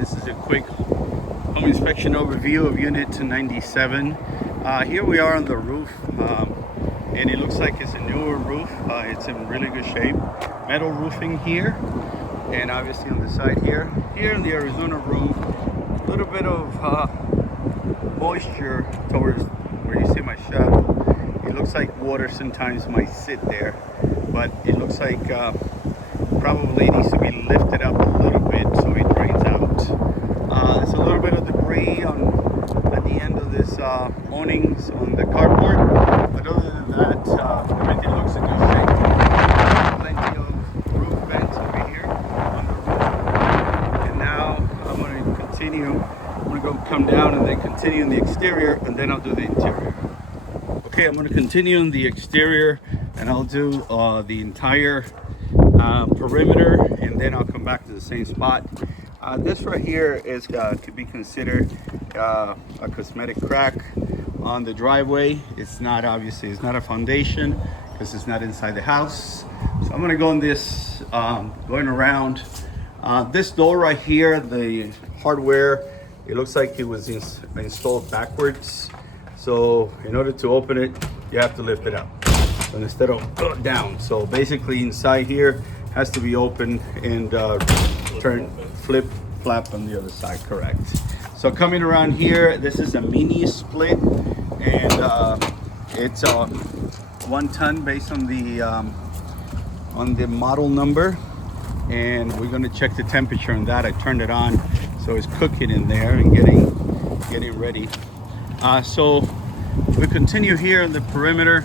This is a quick home inspection overview of Unit 97. Here we are on the roof, and it looks like it's a newer roof. It's in really good shape. Metal roofing here, and obviously on the side here. Here in the Arizona room, a little bit of moisture towards where you see my shadow. It looks like water sometimes might sit there, but it looks like probably needs to be lifted up a little bit so it drains out. There's a little bit of debris at the end of this awnings on the cardboard, but other than that, everything looks in good shape. Plenty of roof vents over here on the roof. And now I'm going to continue. I'm going to go come down and then continue in the exterior, and then I'll do the interior. Okay, I'm going to continue in the exterior, and I'll do the entire perimeter, and then I'll come back to the same spot. This right here is could be considered a cosmetic crack on the driveway. It's not, obviously it's not a foundation because it's not inside the house. So I'm going to go on this going around this door right here. The hardware, it looks like it was installed backwards, so in order to open it you have to lift it up instead of down. So basically inside here has to be open and flip flap on the other side, correct. So coming around here, this is a mini split, and it's 1 ton based on the model number, and we're going to check the temperature on that. I turned it on, so it's cooking in there and getting ready. So we continue here on the perimeter,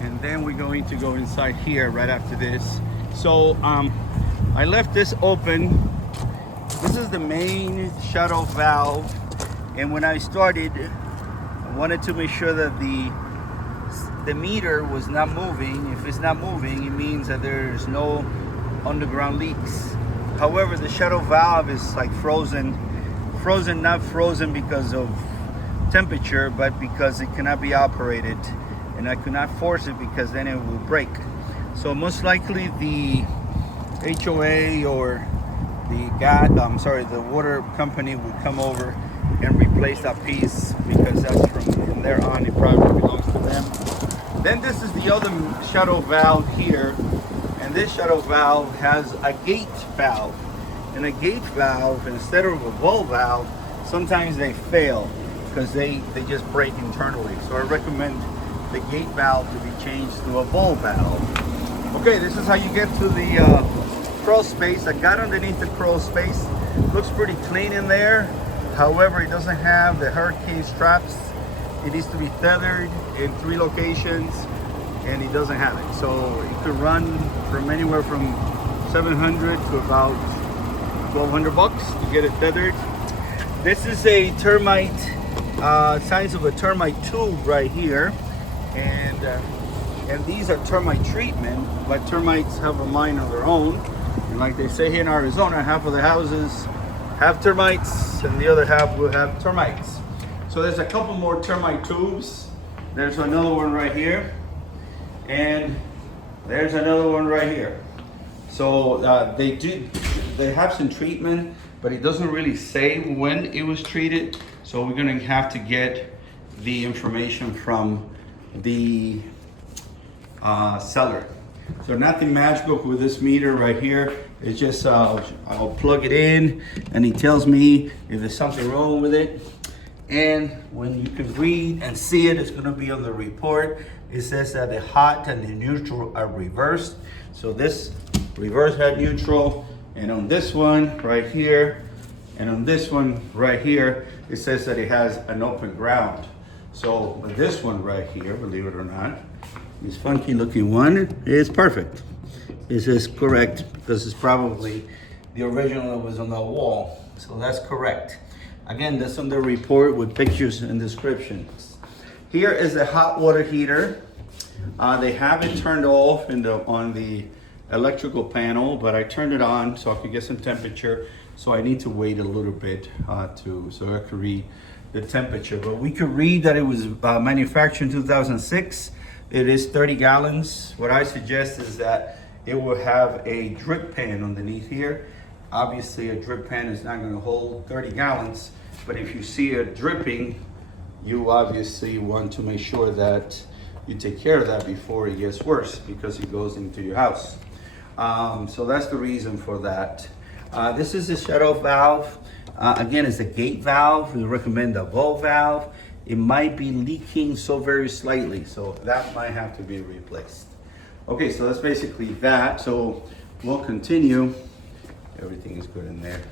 and then we're going to go inside here right after this. So I left this open. This is the main shut-off valve, and when I started, I wanted to make sure that the meter was not moving. If it's not moving, it means that there's no underground leaks. However, the shut-off valve is like frozen, not frozen because of temperature, but because it cannot be operated, and I could not force it because then it will break. So most likely the HOA or the water company will come over and replace that piece, because that's from there on it probably belongs to them. Then this is the other shut-off valve here, and this shut-off valve has a gate valve. And a gate valve, instead of a ball valve, sometimes they fail because they just break internally. So I recommend the gate valve to be changed to a ball valve. Okay, this is how you get to the crawl space. I got underneath the crawl space. Looks pretty clean in there. However, it doesn't have the hurricane straps. It needs to be tethered in 3 locations, and it doesn't have it. So it could run from anywhere from $700 to about $1,200 to get it tethered. This is a termite, size of a termite tube right here, and these are termite treatment, but termites have a mind of their own. And like they say here in Arizona, half of the houses have termites and the other half will have termites. So there's a couple more termite tubes. There's another one right here, and there's another one right here. So they have some treatment, but it doesn't really say when it was treated. So we're gonna have to get the information from the seller. So nothing magical with this meter right here. It's just I'll plug it in, and he tells me if there's something wrong with it. And when you can read and see it, it's gonna be on the report. It says that the hot and the neutral are reversed. So this reverse hot neutral, and on this one right here, and on this one right here, it says that it has an open ground. So this one right here, believe it or not, this funky looking one is perfect. This is correct because it's probably the original that was on the wall. So that's correct. Again, that's on the report with pictures and descriptions. Here is the hot water heater. They have it turned off on the electrical panel, but I turned it on so I could get some temperature. So I need to wait a little bit so I could read the temperature. But we could read that it was manufactured in 2006. It is 30 gallons. What I suggest is that it will have a drip pan underneath here. Obviously, a drip pan is not going to hold 30 gallons, but if you see it dripping, you obviously want to make sure that you take care of that before it gets worse, because it goes into your house. So that's the reason for that. This is a shut-off valve. Again, it's a gate valve. We recommend a valve valve. It might be leaking so very slightly, so that might have to be replaced. Okay, so that's basically that. So we'll continue. Everything is good in there.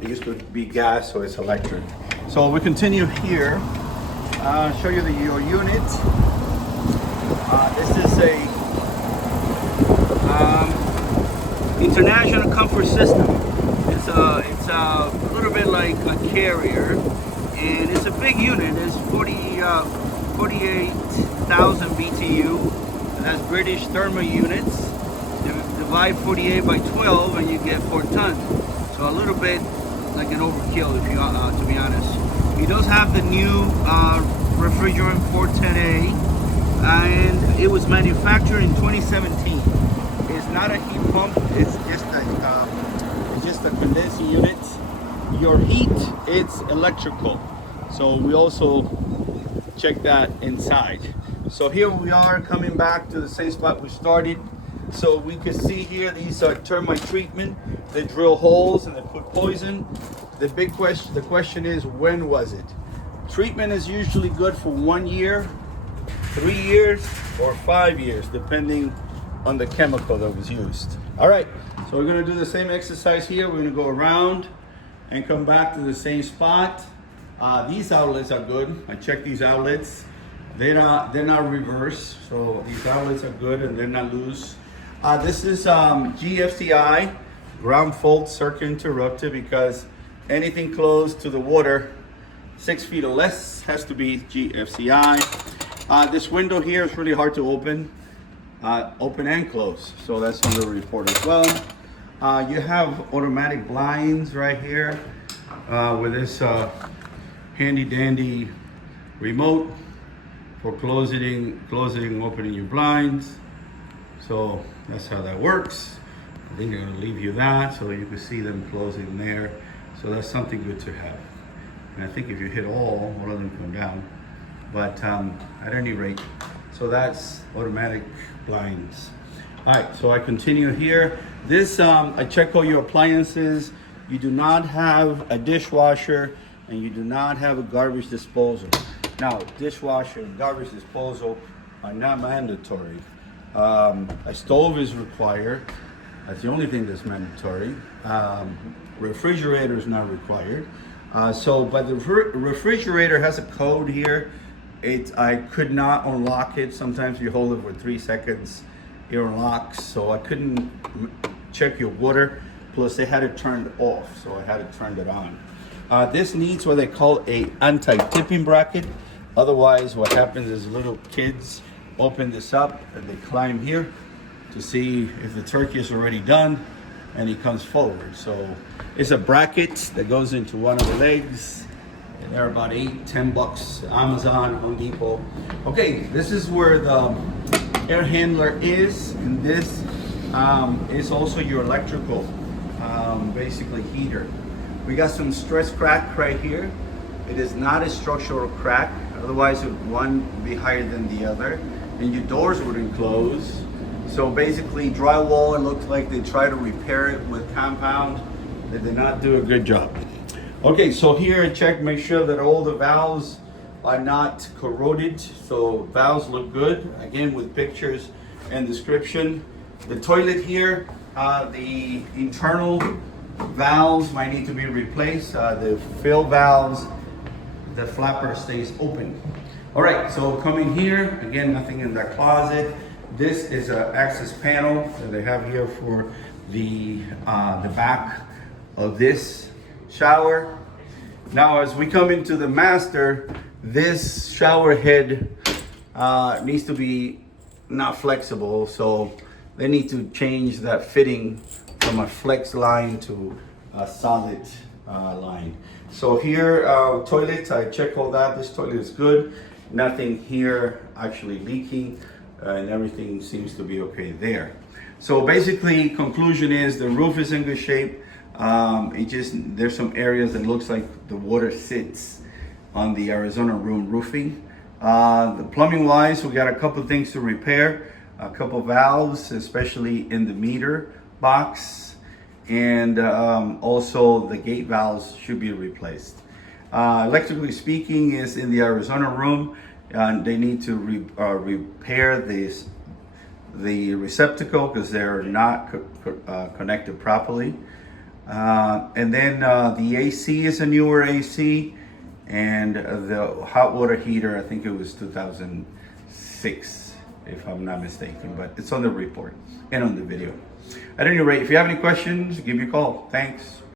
It used to be gas, so it's electric. So we continue here. Show you your unit. This is a international comfort system. It's a little bit like a carrier, and it's a big unit. It's 48,000 BTU. That's British thermal units. Divide 48 by 12 and you get 4 tons. So a little bit like an overkill, if you to be honest. It does have the new refrigerant 410A, and it was manufactured in 2017. It's not a heat pump. It's just a condensing unit. Your heat, it's electrical. So we also check that inside. So here we are coming back to the same spot we started. So we can see here, these are termite treatment. They drill holes and they put poison. The question is, when was it? Treatment is usually good for 1 year, 3 years, or 5 years, depending on the chemical that was used. All right, so we're gonna do the same exercise here. We're gonna go around and come back to the same spot. These outlets are good. I checked these outlets. They're not reverse, so these outlets are good and they're not loose. This is GFCI, ground fault circuit interrupter, because anything close to the water, 6 feet or less, has to be GFCI. This window here is really hard to open and close, so that's on the report as well. You have automatic blinds right here with this handy dandy remote for closing and opening your blinds. So that's how that works. I think they're gonna leave you that so you can see them closing there. So that's something good to have. And I think if you hit all of them come down. But at any rate, so that's automatic blinds. All right, so I continue here. This, I check all your appliances. You do not have a dishwasher and you do not have a garbage disposal. Now, dishwasher and garbage disposal are not mandatory. A stove is required. That's the only thing that's mandatory. Refrigerator is not required. But the refrigerator has a code here. I could not unlock it. Sometimes you hold it for 3 seconds, it unlocks. So I couldn't check your water. Plus they had it turned off, so I had to turn it on. This needs what they call a anti-tipping bracket. Otherwise, what happens is little kids open this up and they climb here to see if the turkey is already done, and he comes forward. So it's a bracket that goes into one of the legs, and they're about $8-10 Amazon, Home Depot. Okay, this is where the air handler is, and this is also your electrical basically heater. We got some stress crack right here. It is not a structural crack, otherwise one would be higher than the other, and your doors wouldn't close. So basically drywall, it looks like they try to repair it with compound. They did not do a good job. Okay, so here I check, make sure that all the valves are not corroded. So valves look good, again with pictures and description. The toilet here, the internal valves might need to be replaced. The fill valves, the flapper stays open. All right, so coming here, again, nothing in that closet. This is an access panel that they have here for the back of this shower. Now, as we come into the master, this shower head needs to be not flexible, so they need to change that fitting from a flex line to a solid line. So here, toilet, I check all that. This toilet is good. Nothing here actually leaking, and everything seems to be okay there. So basically, conclusion is the roof is in good shape. There's some areas that looks like the water sits on the Arizona room roofing. The plumbing wise, we got a couple things to repair, a couple valves, especially in the meter box, and also the gate valves should be replaced. Electrically speaking, is in the Arizona room. They need to repair the receptacle because they're not connected properly. And then the AC is a newer AC, and the hot water heater, I think it was 2006, if I'm not mistaken, but it's on the report and on the video. At any rate, if you have any questions, give me a call. Thanks.